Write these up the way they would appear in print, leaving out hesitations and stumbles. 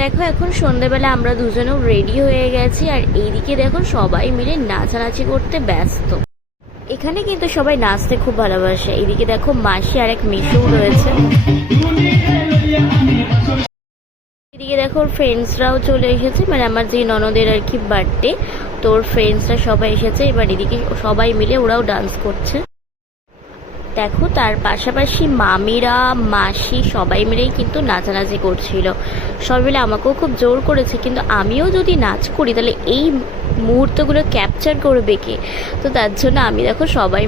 দেখো এখন সন্ধ্যেবেলা আমরা দুজনেও রেডি হয়ে গেছি, আর এইদিকে দেখো সবাই মিলে নাচানাচি করতে ব্যস্ত। এখানে কিন্তু সবাই নাচতে খুব ভালোবাসে। এইদিকে দেখো মাসি আর এক মেসোও রয়েছে। এদিকে দেখো ওর ফ্রেন্ডসরাও চলে এসেছে, মানে আমার যে ননদের আর কি বার্থডে, তো ওর ফ্রেন্ডসরা সবাই এসেছে। এবার এদিকে সবাই মিলে ওরাও ডান্স করছে। দেখো তার পাশাপাশি মামিরা মাসি সবাই মিলেই কিন্তু নাচানাচি করছিল। সবাই মিলে আমাকেও খুব জোর করেছে, কিন্তু আমিও যদি নাচ করি তাহলে এই মুহূর্তগুলো ক্যাপচার করবে কে? তো তার জন্য আমি দেখো সবাই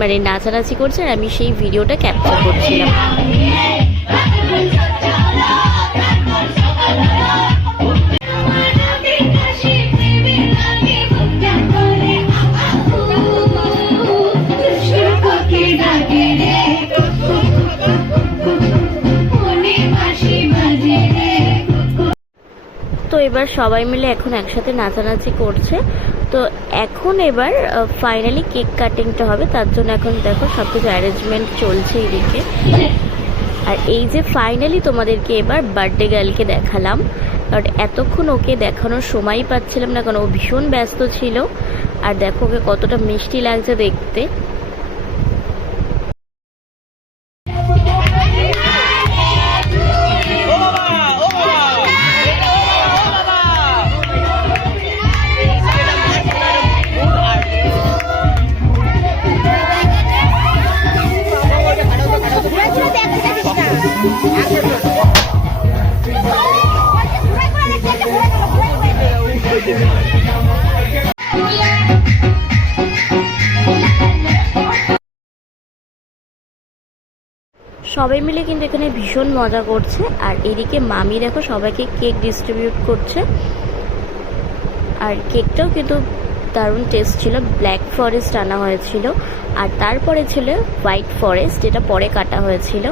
মানে নাচানাচি করছে আর আমি সেই ভিডিওটা ক্যাপচার করছিলাম। তো এবার সবাই মিলে এখন একসাথে নাচানাচি করছে। তো এখন এবার ফাইনালি কেক কাটিংটা হবে, তার জন্য এখন দেখো সব কিছু অ্যারেঞ্জমেন্ট চলছে এদিকে। আর এই যে ফাইনালি তোমাদেরকে এবার বার্থডে গার্লকে দেখালাম, কারণ এতক্ষণ ওকে দেখানোর সময়ই পাচ্ছিলাম না, কারণ ও ভীষণ ব্যস্ত ছিল। আর দেখো ওকে কতটা মিষ্টি লাগছে দেখতে। সবাই মিলে কিন্তু এখানে ভীষণ মজা করছে। আর এদিকে মামি দেখো সবাইকে কেক ডিস্ট্রিবিউট করছে। আর কেকটাও কিন্তু দারুণ টেস্ট ছিল। ব্ল্যাক ফরেস্ট আনা হয়েছিল, আর তারপরে ছিল হোয়াইট ফরেস্ট, যেটা পরে কাটা হয়েছিল।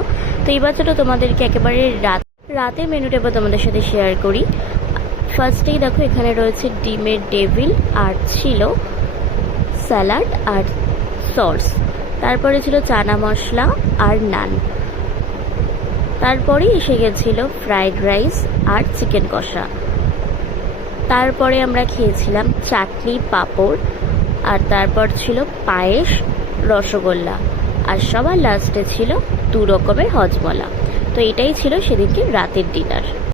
তো এবার ছিল তোমাদেরকে একেবারে রাতের মেনুটা এবার তোমাদের সাথে শেয়ার করি। ফার্স্টেই দেখো এখানে রয়েছে ডিমের ডেভিল, আর ছিল স্যালাড আর সস। তারপরে ছিল চানা মশলা আর নান। তারপরে এসে গেছিল ফ্রাইড রাইস আর চিকেন কষা। তারপরে আমরা খেয়েছিলাম চাটনি পাঁপড়, আর তারপর ছিল পায়েস রসগোল্লা, আর সবার লাস্টে ছিল 2 রকমের হজমলা। তো এটাই ছিল সেদিনকে রাতের ডিনার।